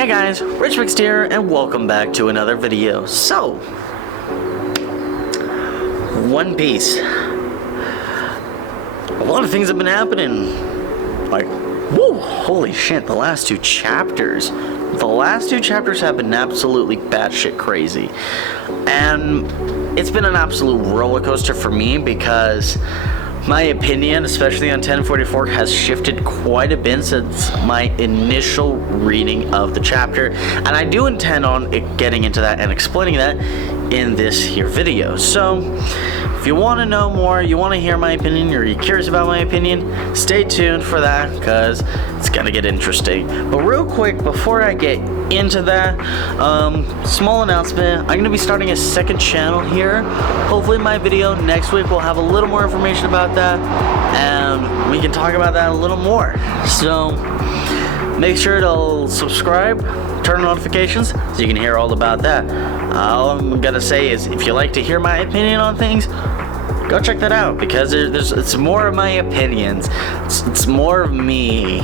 Hey guys, Rich Mixed here, and welcome back to another video. So, One Piece. A lot of things have been happening. Like, woo, holy shit, the last two chapters. The last two chapters have been absolutely batshit crazy. And it's been an absolute roller coaster for me because my opinion, especially on 1044, has shifted quite a bit since my initial reading of the chapter, and I do intend on getting into that and explaining that in this here video. So, if you want to know more, you want to hear my opinion, or you're curious about my opinion, stay tuned for that, because it's gonna get interesting. But real quick, before I get into that, small announcement, I'm gonna be starting a second channel here. Hopefully my video next week will have a little more information about that, and we can talk about that a little more. So make sure to subscribe, turn on notifications so you can hear all about that. All I'm gonna say is, if you like to hear my opinion on things, go check that out, because it's more of my opinions. It's more of me.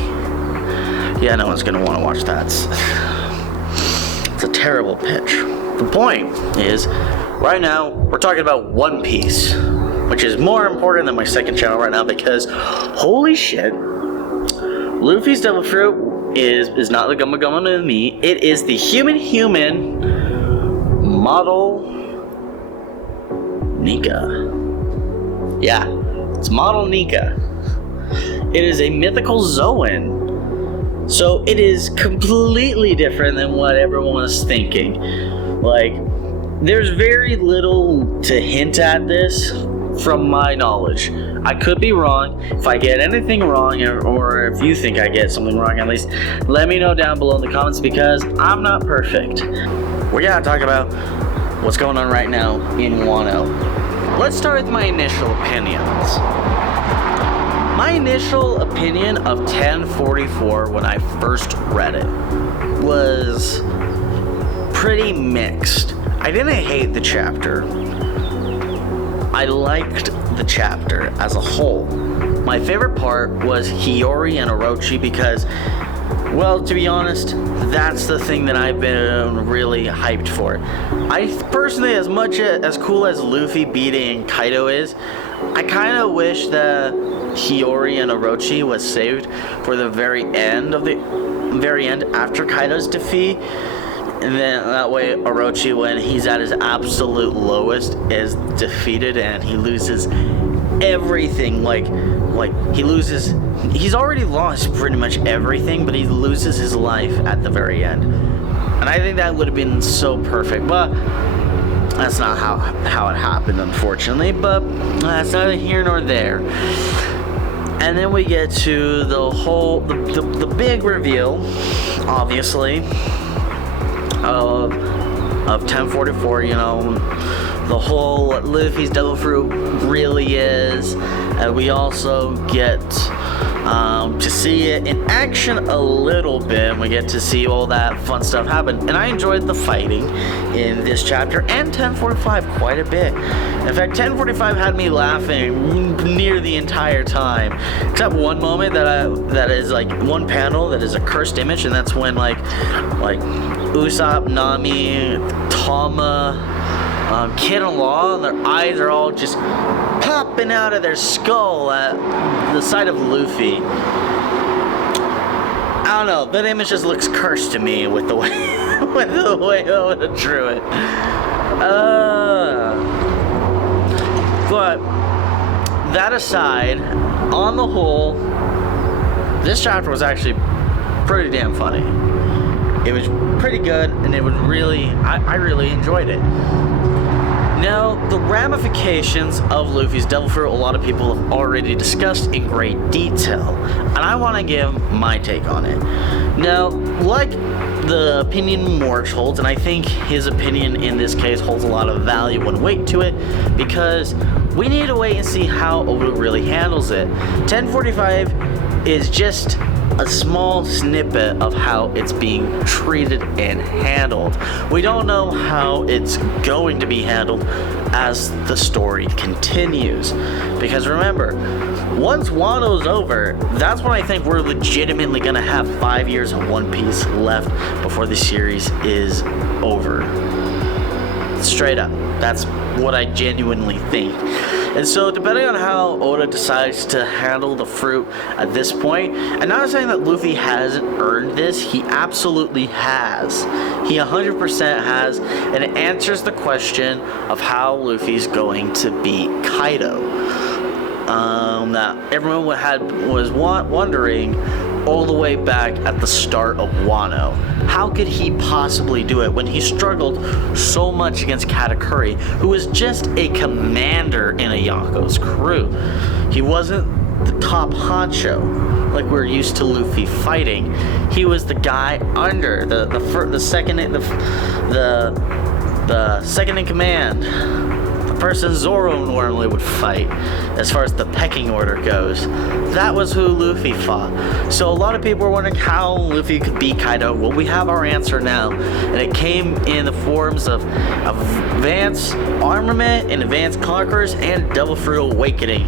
Yeah, no one's gonna want to watch that. It's a terrible pitch. The point is, right now we're talking about One Piece, which is more important than my second channel right now, because holy shit, Luffy's Devil Fruit is not the Gumma Gumma to me. It is the human model Nika. Yeah, it's model Nika. It is a mythical Zoan. So it is completely different than what everyone was thinking. Like, there's very little to hint at this from my knowledge. I could be wrong. If I get anything wrong, or if you think I get something wrong, at least let me know down below in the comments, because I'm not perfect. We're gonna talk about what's going on right now in Wano. Let's start with my initial opinions. My initial opinion of 1044 when I first read it was pretty mixed. I didn't hate the chapter. I liked the chapter as a whole. My favorite part was Hiyori and Orochi, because, well, to be honest, that's the thing that I've been really hyped for. I personally, as much as cool as Luffy beating Kaido is, I kind of wish that Hiyori and Orochi was saved for the very end after Kaido's defeat. And then that way Orochi, when he's at his absolute lowest, is defeated and he loses everything. Like he's already lost pretty much everything, but he loses his life at the very end. And I think that would have been so perfect, but that's not how it happened, unfortunately. But that's neither here nor there. And then we get to the big reveal, obviously, of 1044, you know, the whole Luffy's Devil Fruit really is, and we also get to see it in action a little bit, and we get to see all that fun stuff happen. And I enjoyed the fighting in this chapter and 1045 quite a bit. In fact, 1045 had me laughing near the entire time, except one moment that is like one panel that is a cursed image, and that's when like Usopp, Nami, Tama, Kid and Law, their eyes are all just popping out of their skull at the sight of Luffy. I don't know, that image just looks cursed to me with the way I drew it. But that aside, on the whole, this chapter was actually pretty damn funny. It was pretty good, and it was really, I really enjoyed it. Now, the ramifications of Luffy's Devil Fruit, a lot of people have already discussed in great detail, and I want to give my take on it. Now, like the opinion Morj holds, and I think his opinion in this case holds a lot of value and weight to it, because we need to wait and see how Oda really handles it. 1045 is just a small snippet of how it's being treated and handled. We don't know how it's going to be handled as the story continues, because remember, Once Wano's over, that's when I think we're legitimately gonna have 5 years of One Piece left before the series is over. Straight up. That's what I genuinely think. And so, depending on how Oda decides to handle the fruit at this point, I'm not saying that Luffy hasn't earned this. He absolutely has. He 100% has, and it answers the question of how Luffy's going to beat Kaido. That everyone was wondering all the way back at the start of Wano. How could he possibly do it when he struggled so much against Katakuri, who was just a commander in a Yonko's crew? He wasn't the top honcho like we're used to Luffy fighting. He was the guy under the second in command. Person Zoro normally would fight as far as the pecking order goes. That was who Luffy fought. So a lot of people were wondering how Luffy could beat Kaido. Well, we have our answer now, and it came in the forms of advanced armament and advanced conquerors and Double Fruit Awakening.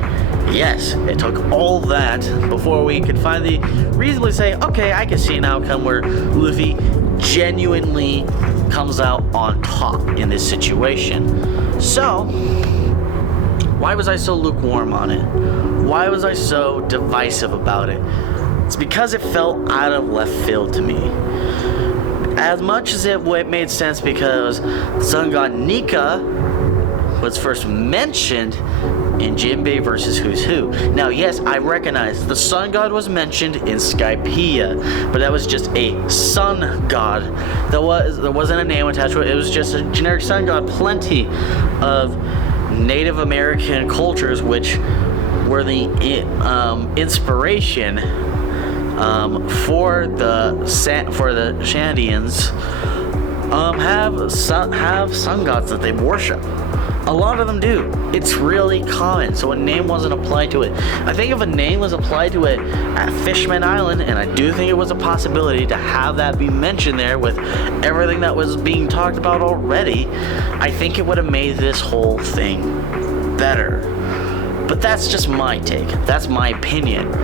Yes, it took all that before we could finally reasonably say, okay, I can see an outcome where Luffy genuinely comes out on top in this situation. So, why was I so lukewarm on it? Why was I so divisive about it? It's because it felt out of left field to me. As much as it made sense because Sun God Nika was first mentioned in Jinbei versus Who's Who. Now, yes, I recognize the Sun God was mentioned in Skypiea, but that was just a Sun God. There wasn't a name attached to it. It was just a generic Sun God. Plenty of Native American cultures, which were the inspiration for the Shandians, have sun gods that they worship. A lot of them do. It's really common. So a name wasn't applied to it. I think if a name was applied to it at Fishman Island, and I do think it was a possibility to have that be mentioned there with everything that was being talked about already, I think it would have made this whole thing better. But that's just my take. That's my opinion.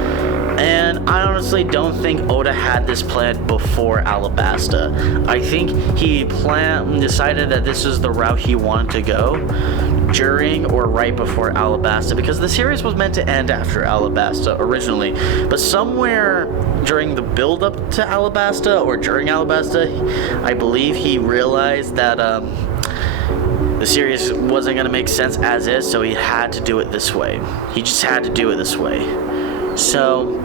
And I honestly don't think Oda had this planned before Alabasta. I think he decided that this is the route he wanted to go during or right before Alabasta, because the series was meant to end after Alabasta originally. But somewhere during the build-up to Alabasta or during Alabasta, I believe he realized that the series wasn't going to make sense as is, so he had to do it this way. He just had to do it this way. So,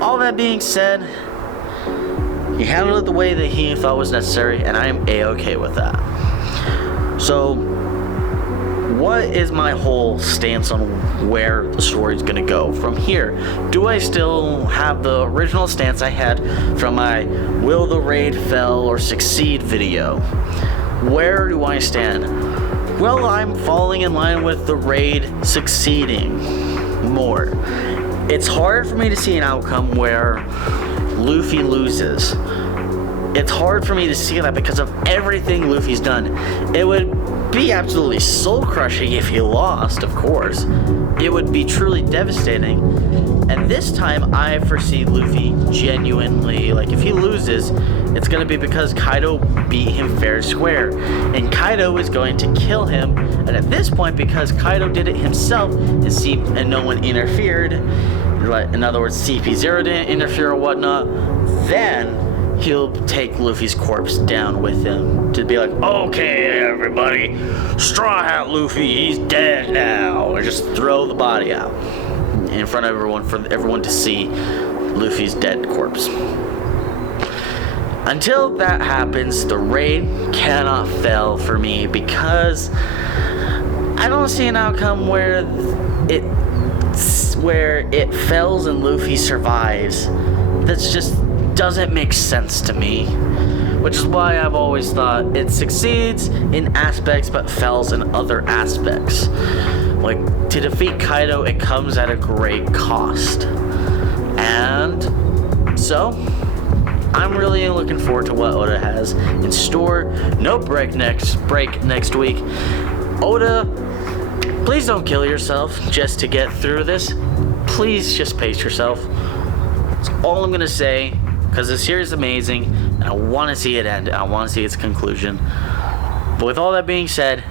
all that being said, he handled it the way that he thought was necessary, and I am A-okay with that. So, what is my whole stance on where the story's gonna go from here? Do I still have the original stance I had from my Will the Raid Fail or Succeed video? Where do I stand? Well, I'm falling in line with the raid succeeding more. It's hard for me to see an outcome where Luffy loses. It's hard for me to see that because of everything Luffy's done. It would be absolutely soul-crushing if he lost, of course. It would be truly devastating. And this time, I foresee Luffy genuinely, like, if he loses, it's going to be because Kaido beat him fair and square. And Kaido is going to kill him. And at this point, because Kaido did it himself and no one interfered, in other words, CP0 didn't interfere or whatnot, then he'll take Luffy's corpse down with him to be like, okay, everybody, Straw Hat Luffy, he's dead now. Or just throw the body out in front of everyone for everyone to see Luffy's dead corpse. Until that happens, the raid cannot fail for me because I don't see an outcome where it fails and Luffy survives. That just doesn't make sense to me. Which is why I've always thought it succeeds in aspects but fails in other aspects. Like, to defeat Kaido, it comes at a great cost. And so, I'm really looking forward to what Oda has in store. No break next week. Oda, please don't kill yourself just to get through this. please just pace yourself. That's all I'm gonna say, because this series is amazing, and I want to see it end. I want to see its conclusion. But with all that being said,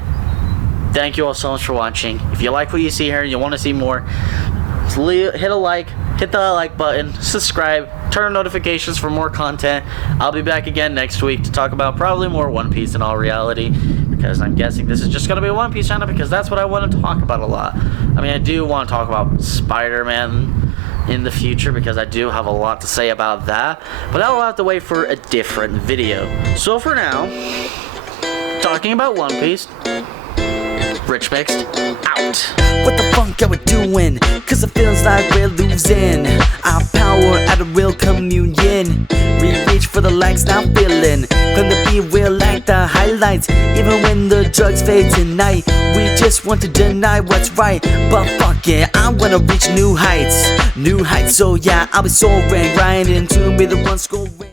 thank you all so much for watching. If you like what you see here and you want to see more, hit a like, hit the like button, subscribe, turn on notifications for more content. I'll be back again next week to talk about probably more One Piece in all reality, because I'm guessing this is just going to be a One Piece channel because that's what I want to talk about a lot. I mean, I do want to talk about Spider-Man in the future because I do have a lot to say about that, but that'll have to wait for a different video. So for now, talking about One Piece, Rich Mixed, out. What the fuck are we doing? Cause it feels like we're losing our power at a real communion. We reach for the likes, now feeling claim to be real like the highlights. Even when the drugs fade tonight, we just want to deny what's right. But fuck it, I wanna reach new heights. So yeah, I'll be soaring right into me, the one scoring.